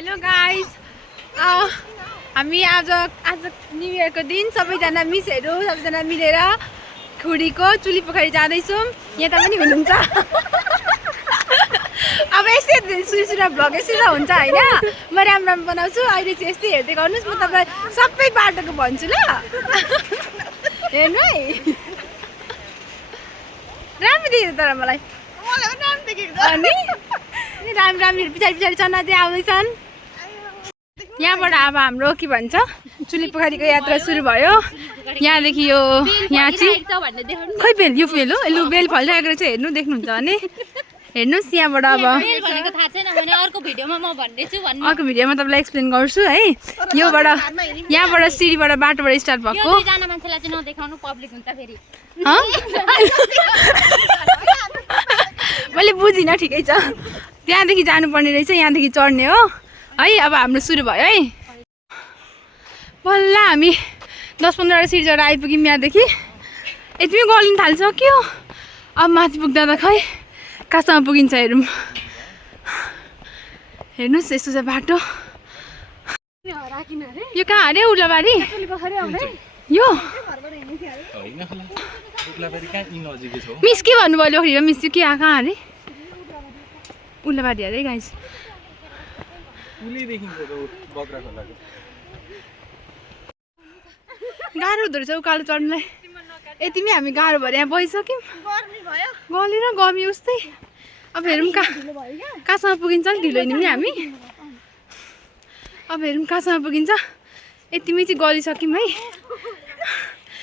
Hello guys, हामी आज new इयरको दिन सबैजना मिसहरू सबैजना मिलेर खुडीको चुली पोखरी जाँदैछौँ। यहाँ त पनि हुनुहुन्छ। अब यस्तै सुरु भ्लग यस्तै हुन्छ होइन। म राम्रो बनाउँछु, अहिले चाहिँ यस्तै हेर्दै गर्नुहोस्। म तपाईँलाई सबै बाटोको भन्छु ल। हेर्नु है, राम्रो देख्यो तर मलाई राम्रो देखेको अनि राम्रो पछाडि चना चाहिँ आउँदैछन्। यहाँबाट अब हाम्रो के भन्छ चुली पोखरीको यात्रा सुरु भयो। यहाँदेखि यो यहाँ चाहिँ खै बेल यो बेल हो, लु बेल फलिरहेको रहेछ। हेर्नु देख्नुहुन्छ भने हेर्नुहोस्। यहाँबाट अब अर्को भिडियोमा तपाईँलाई एक्सप्लेन गर्छु है। यहाँबाट सिडीबाट बाटोबाट स्टार्ट भएको। मैले बुझिनँ, ठिकै छ। त्यहाँदेखि जानुपर्ने रहेछ, यहाँदेखि चढ्ने हो है। अब हाम्रो सुरु भयो है। बल्ल हामी 10-15 सिडी चढेर आइपुग्यौँ। यहाँदेखि यतिमै गलिन थालिसक्यो। अब माथि पुग्दा त खै कहाँसम्म पुगिन्छ हेरौँ। हेर्नुहोस् यस्तो छ बाटो। यो कहाँ अरे उर्लाबारी यो मिस के भन्नुभयो फेरि? मिस के कहाँ अरे उर्लाबारी अरे गाइस। गाह्रो हुँदो रहेछ उकालो चढ्नुलाई। यतिमै हामी गाह्रो भएर यहाँ बसिसक्यौँ। गलेर गमी उस्तै। अब हेरौँ कहाँसम्म पुगिन्छ। ढिलो हिँड्यौँ नि हामी। अब हेरौँ कहाँसम्म पुगिन्छ। यतिमै चाहिँ गलिसक्यौँ है।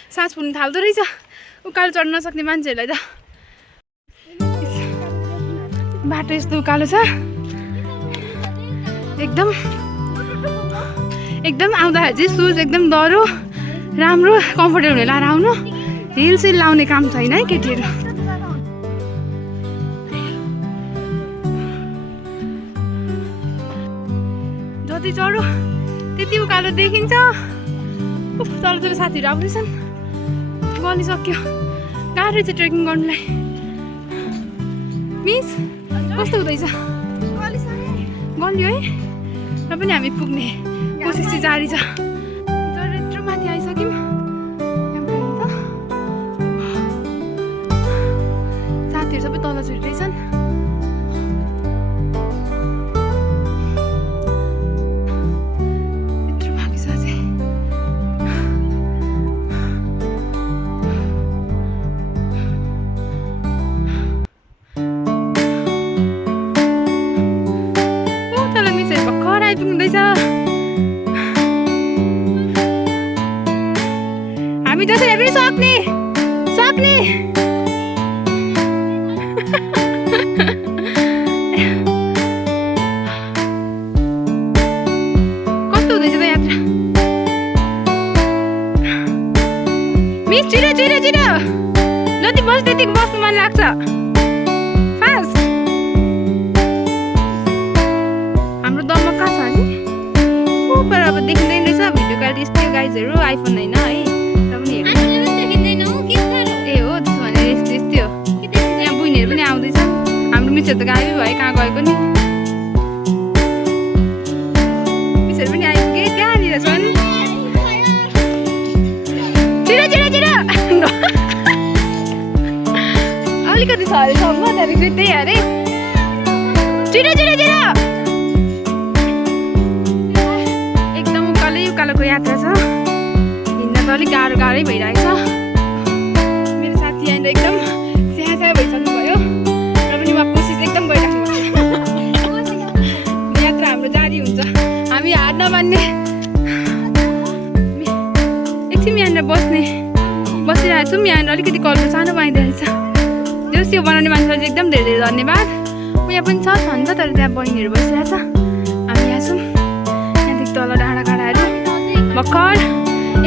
सास फुल्नु थाल्दो रहेछ उकालो चढ्न नसक्ने मान्छेहरूलाई त। बाटो यस्तो उकालो छ। एकदम आउँदाखेरि चाहिँ सुज एकदम डह्रो राम्रो कम्फर्टेबल हुने लाएर आउनु। हिल सिल लाउने काम छैन है केटीहरू। जति चढो त्यति उकालो देखिन्छ। उफ तल साथीहरू आउँदैछन्। गलिसक्यो। गाह्रो रहेछ ट्रेकिङ गर्नुलाई। मिस कस्तो हुँदैछ? गल्यो है। र पनि हामी पुग्ने कोसिस चाहिँ जारी छ। यत्रो माथि आइसक्यौँ। साथीहरू सबै तल छुटिरहेछन्। यत्रो बाँकी छ अझै। आइपुग्दैछ। हामी जसरी पनि सक्ने कस्तो हुँदैछ त यात्रा? मिस छिटो जति बस त्यतिको बस्नु मन लाग्छ। फास्ट हाम्रो दममा कहाँ छ नि? ऊपर अब देखिँदैन रहेछ। भिडियो क्वालिटी यस्तै गाइजहरू, आइफोन होइन है। र पनि हेर्नु ए हो त्यसो भने यस्तै हो। यहाँ बुइनीहरू पनि आउँदैछ। हाम्रो मिसहरू त गायबै भयो, कहाँ गएको नि? मिसहरू पनि आइपुगे त्यहाँनिर छन्। छिटो अलिकति छ अरे सम्म, त्यहाँदेखि त्यही अरे। छिटो उकालोको यात्रा छ। हिँड्न त अलिक गाह्रै भइरहेको छ। मेरो साथी यहाँनिर एकदम स्याहा भइसक्नु भयो। र पनि उहाँ कोसिस एकदम गरिराख्नु भएको। यात्रा हाम्रो जारी हुन्छ। हामी हार नमान्ने। एकछिन यहाँनिर बसिरहेको छौँ। यहाँनिर अलिकति कलर सानो बनाइदिएको छ। जस यो बनाउने मान्छेलाई चाहिँ एकदम धेरै धन्यवाद। यहाँ पनि छ भन्छ तर त्यहाँ बहिनीहरू बसिरहेछ। हामी यहाँ छौँ। यहाँदेखि तल डाँडाकाँडाहरू भर्खर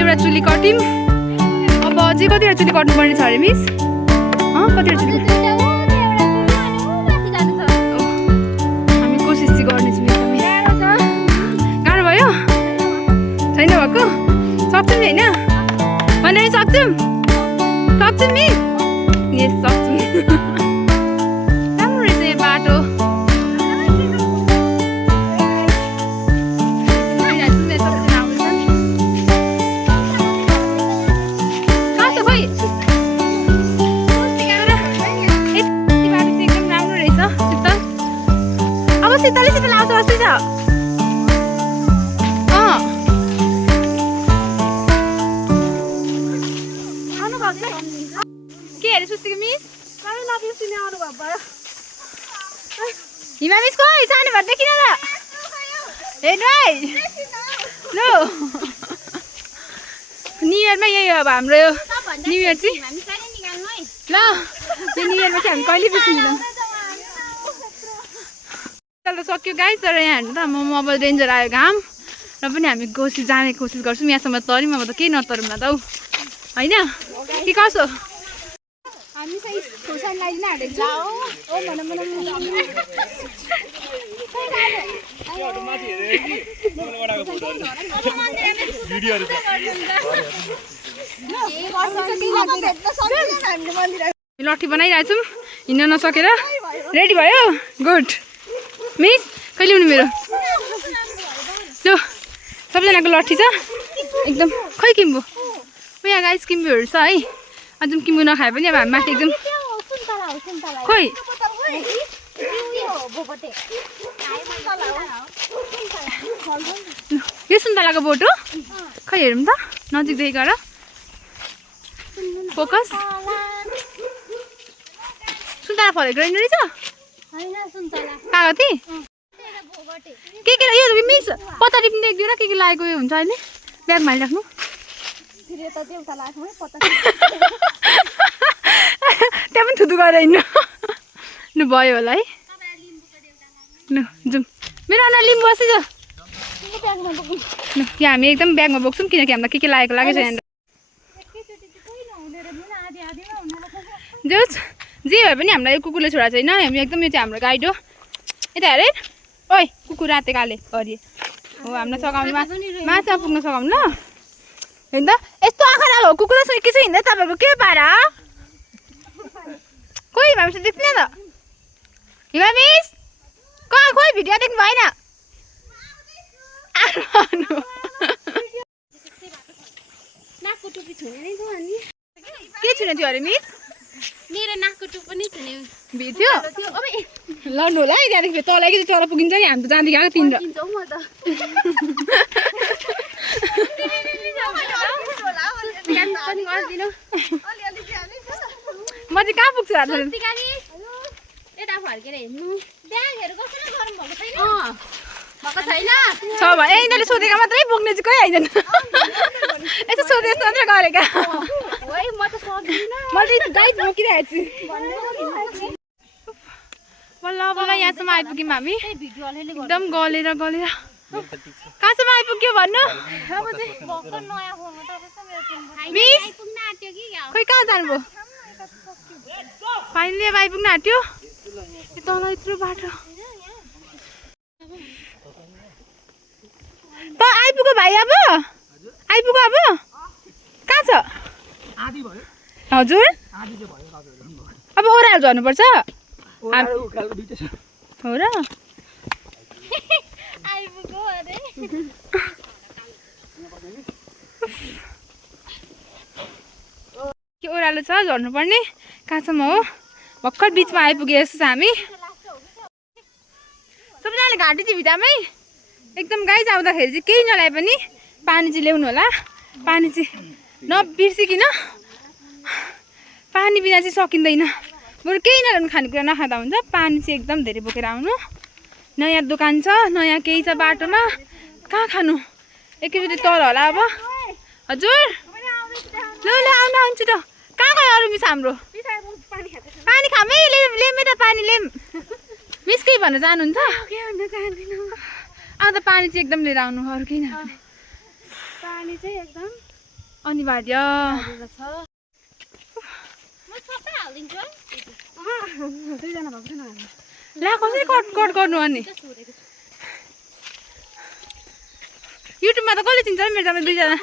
एउटा चुली कट्यौँ। अब अझै कतिवटा चुली कट्नुपर्ने छ अरे मिस? कतिवटा चुली? हामी कोसिस चाहिँ गर्नेछौँ। एकदमै गाह्रो भयो छैन भएको। सक्छौँ नि होइन भनेर सक्छौँ मिस? यस सक्छौँ। राम्रो रहेछ यो बाटो। छ के हेरे सुस्तीको मिस हिमा मिस खोइ सानो भएर देखिन ल हेर्नु है लो न्यु इयरमा यही हो अब हाम्रो यो न्यु इयर चाहिँ ल यो न्यु इयरमा चाहिँ हामी कहिले पनि मिल्छौँ चल सक्यो गाइस तर यहाँ हेर्नु त अब रेन्जर आयो घाम र पनि हामी जाने कोसिस गर्छौँ यहाँसम्म तर्यौँ अब त केही नतरौँ न त हौ होइन के कसो हामी चाहिँ खोर्सानी लगाइदिन हालेको लट्ठी बनाइरहेको छौँ हिँड्न नसकेर रेडी भयो गुड मिस कहिले हुनु मेरो ल सबैजनाको लट्ठी छ एकदम खै किम्बु यहाँ गाइस किम्बुहरू छ है अझ किम्बु नखाए पनि अब हामी माथि एकदम खोइ यो सुन्तलाको बोट हो खै हेरौँ त नजिकदेखि गएर फोकस सुन्तला फलेको रहेन रहेछ कागती के यो मिस पत्ता टिप्नु देख्दियो र के लागेको यो हुन्छ अहिले ब्यागमा हालिराख्नु त्यहाँ पनि थुतु गरेर हिँड्नु लु भयो होला है लु जाउँ मेरो अन्ना लिम्बू बसी छ यहाँ हामी एकदम ब्यागमा बोक्छौँ किनकि हामीलाई के लागेको लागेको छ यहाँनिर जोस् जे भए पनि हामीलाई यो कुकुरले छोडा छैन हामी एकदम यो चाहिँ हाम्रो गाइड हो यता हेरे ओइ कुकुर राते काले हरिए हो हामीलाई सघाउनु माछा पुग्न सघाउनु ल होइन त यस्तो आँखा हो कुकुर के चाहिँ हिँड्दा तपाईँको के पारा खोइ हामी देख्दैन त हिमा मिस खोइ भिडियो देख्नु भएन के छुने थियो अरे मिस मेरो नाकको टुप पनि छुने भिथ्यो लड्नु होला है त्यहाँदेखि तल कि तल पुगिन्छ नि हामी त जाँदै गएको तिन म चाहिँ कहाँ पुग्छु यता फर्केर हेर्नु ब्यागहरू कसैले गरम भएको छैन भएको छैन छ भने यिनीहरूले सोधेका मात्रै बोक्ने चाहिँ कोही आइदैन यसो सोधे मात्रै गरेका म त सक्दिनँ म त गाइड बोकिरहेको छु बल्ल बल्ल यहाँसम्म आइपुग्यौँ हामी एकदम गलेर कहाँसम्म आइपुग्यो भन्नु मिस खोइ कहाँ जानुभयो फाइनली अब आइपुग्न आँट्यो तल यत्रो बाटो त आइपुग्यो भाइ अब आइपुग्यो अब कहाँ छ हजुर अब ओह्रालो झर्नुपर्छ हो र आइपुग्यो अरे के ओह्रालो छ झर्नुपर्ने कहाँसम्म हो भर्खर बिचमा आइपुगे जस्तो छ हामी सबैजनाले घाँटी चाहिँ भित्तामै एकदम गाई आउँदाखेरि चाहिँ केही नलाए पनि पानी चाहिँ ल्याउनु होला पानी चाहिँ नबिर्सिकन पानी बिना चाहिँ सकिँदैन बरु केही नल्याउनु खानेकुरा नखाँदा हुन्छ पानी चाहिँ एकदम धेरै बोकेर आउनु नयाँ दोकान छ नयाँ केही छ बाटोमा कहाँ खानु एकैचोटि तल होला अब हजुर ल आउनु आउँछु त कहाँ गयो अरू मिस हाम्रो पानी खामै लेमै त पानी लेम मिस केही भन्न जानुहुन्छ अब त पानी चाहिँ एकदम लिएर आउनु अरू केही नखाने पानी चाहिँ एकदम अनिवार्य ला कसरी कट गर्नु अनि युट्युबमा त कसले चिन्छ र मेरो जामा दुईजना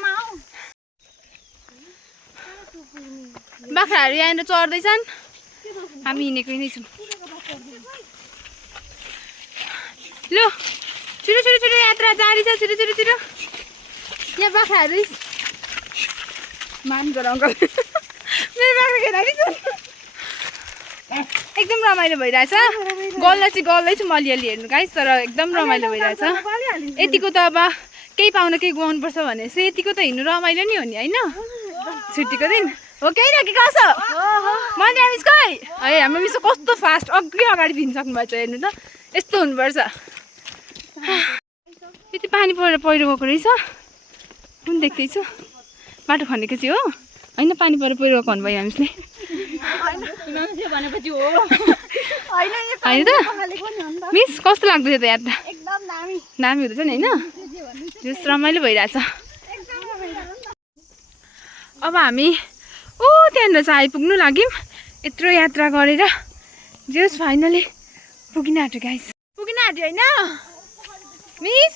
बाख्राहरू यहाँनिर चढ्दैछन् हामी हिँडेको नै छौँ लु छिटो छिटो छिटो यात्रा जारी छ छिटो छिटो छिटो यहाँ बाख्राहरू मान गर अङ्कल मेरो बाख्रा खेलाडी छ एकदम रमाइलो भइरहेछ गल्ला चाहिँ गल्दैछु म अलिअलि हेर्नु गाइस तर एकदम रमाइलो भइरहेछ यतिको त अब केही पाउन केही गुमाउनुपर्छ भने चाहिँ यतिको त हिँड्नु रमाइलो नि हो नि होइन छुट्टीको दिन हो केही न के कसो मन्दिर मिस खै है हाम्रो मिस कस्तो फास्ट अगाडि फिर्न सक्नुभएको छ हेर्नु त यस्तो हुनुपर्छ यति पानी परेर पहिरो गएको रहेछ कुन देख्दैछु बाटो खनेको चाहिँ हो होइन पानी परेर पहिरो गएको भन्नुभयो हामीसले होइन त मिस कस्तो लाग्दैछ त यात्रा दामी हुँदैछ नि होइन जस रमाइलो भइरहेछ अब हामी त्यहाँनिर चाहिँ आइपुग्नु लाग्यौँ यत्रो यात्रा गरेर जेस फाइनली पुगिन आँट्यो गाइस पुगिन आँट्यो होइन मिस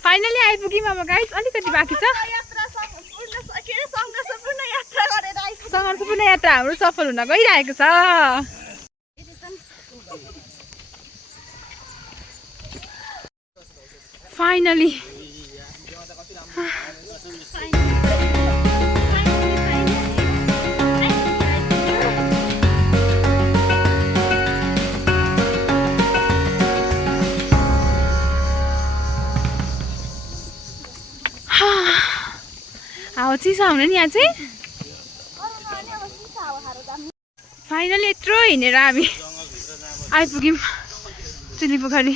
फाइनली आइपुग्यौँ अब गाइस अलिकति बाँकी छ सङ्घर्षपूर्ण यात्रा हाम्रो सफल हुन गइरहेको छ फाइनली हावा चिसो आउने नि यहाँ चाहिँ फाइनली यत्रो हिँडेर हामी आइपुग्यौँ चुलीपोखरी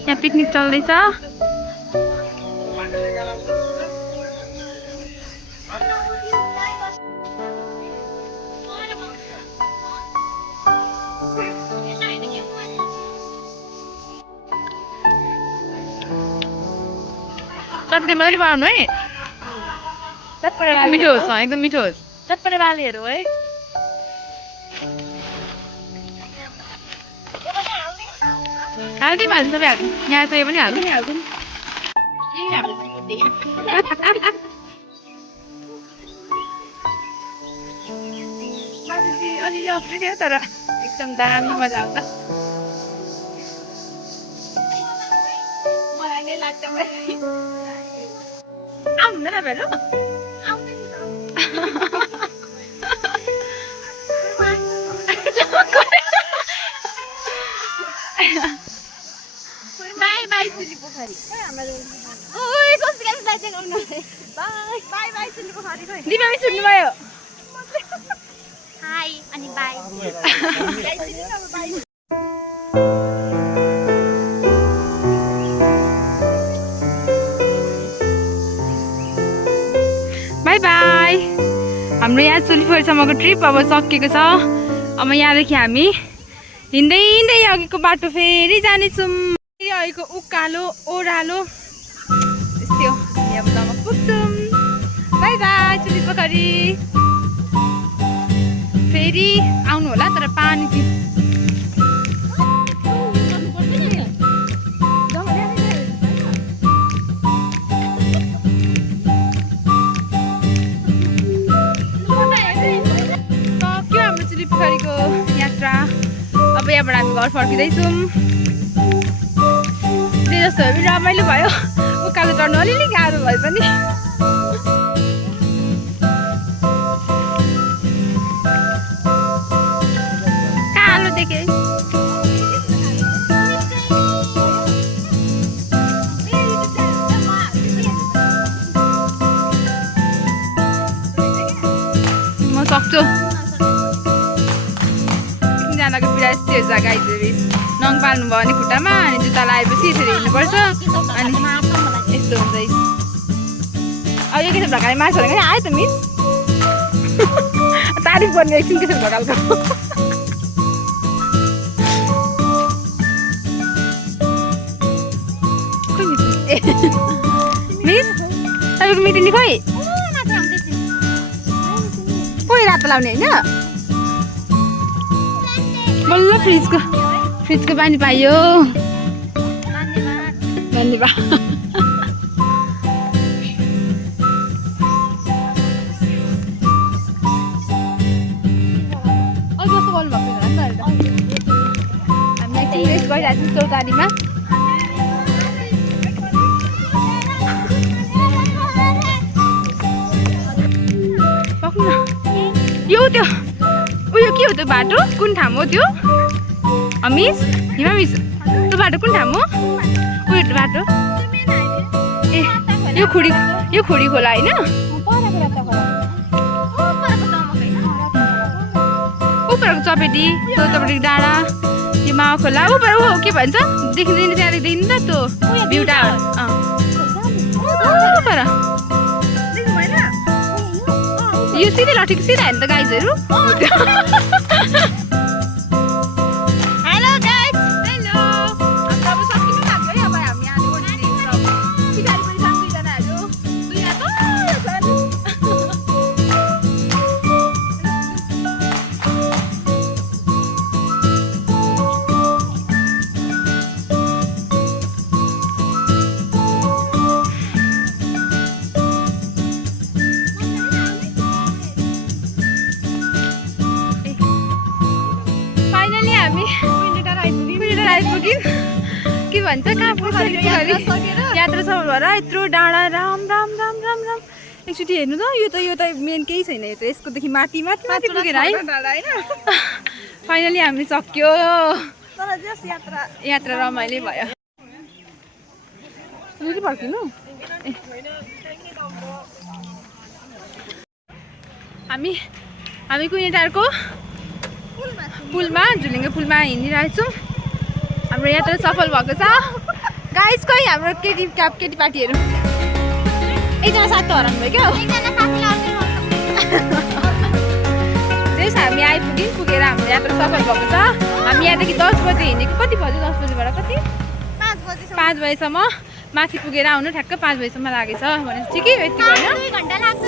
यहाँ पिकनिक चल्दैछ चटनी मजाले बनाउनु है मिठो होस् एकदम मिठो होस् चटपटे बालीहरू है हाल्दिउँ हाल्नु सबै हाल्नु यहाँ चाहिँ पनि हाल्नु नि हाल्दिउँ अलि अप्ठ्यारो तर एकदम दामी मजा आउँछ मलाई नै लाग्छ आउँदैन भेलो बाई बाई चुलीपोखरी ओइ कस्तो गाइस लाइक गर्नु बाई बाई बाई चुलीपोखरी खै दिमामी सुन्नु भयो हाय अनि बाई बाई बाई हाम्रो यहाँ चुलीपोखरीसम्मको ट्रिप अब सकिएको छ अब यहाँदेखि हामी हिँड्दै हिँड्दै अघिको बाटो फेरि जानेछौँ फेरि अघिको उकालो ओह्रालो यस्तै हो अब तल पुग्छौँ बाई बाई चुलीपोखरी फेरि आउनु होला तर पानी चाहिँ सक्यो हाम्रो चुलीपोखरीको यात्रा अब यहाँबाट हामी घर फर्किँदैछौँ जे जस्तो पनि रमाइलो भयो उकालो चढ्नु अलिअलि गाह्रो भए पनि कालो देखेँ म सक्छु एकजनाको पीडा यस्तै हुन्छ गाईहरू नङ पाल्नु भयो भने खुट्टामा अनि जुत्ता लगाएपछि यसरी हिँड्नुपर्छ अनि यस्तो हुन्छ अब यो केसरी ढकाले मार्छ भने आयो त मिस तारिफ गर्ने एकछिन केसरी ढकालको मिस तपाईँको मिटिङ खोइ कोही रातो लाउने होइन बल्ल फ्रिजको पानी पाइयो धन्यवाद कस्तो गर्नुभएको हामी एकछिन रेस्ट गरिरहेको छौँ चौतारीमा यो त्यो उयो के हो त्यो बाटो कुन ठाउँ हो त्यो अमिस हिमा मिस त्यो बाटो कुन ठाउँ हो उयो बाटो ए यो खुडी खोला होइन उपरको चपेटी त्यो चपेटी डाँडा यो मावा खोला उपर ऊ के भन्छ देखिँदैन त्यहाँदेखि देखिन्छ त त्यो भ्यू टावर उपर यो सिधै लठेको सिधा हेर्नु त गाइजहरू हेलो गाइज हेलो अब सकिनु लाग्यो है अब हामी यहाँ ओर्लिने पछाडि पनि छन् दुईजनाहरू दुईजना के भन्छ कहाँ यात्रा सफल भएर यत्रो डाँडा राम राम राम राम राम एकचोटि हेर्नु त यो त मेन केही छैन यो त यसकोदेखि माथि माथि माथि पुगेर है फाइनली हामी सक्यो यात्रा रमाइलो भयो फर्किनु हामी कुइने टारको पुलमा झुलिङ्गे पुलमा हिँडिरहेछौँ हाम्रो यात्रा सफल भएको छ गाइस कोही हाम्रो केटी पार्टीहरू एकजना साथी हराउनु भयो क्या त्यस हामी पुगेर हाम्रो यात्रा सफल भएको छ हामी यहाँदेखि 10 बजे हिँडेको कति बज्यो 10 बजीबाट कति 5 बजेसम्म माथि पुगेर आउनु ठ्याक्क 5 बजेसम्म लागेछ भनेपछि कि यति होइन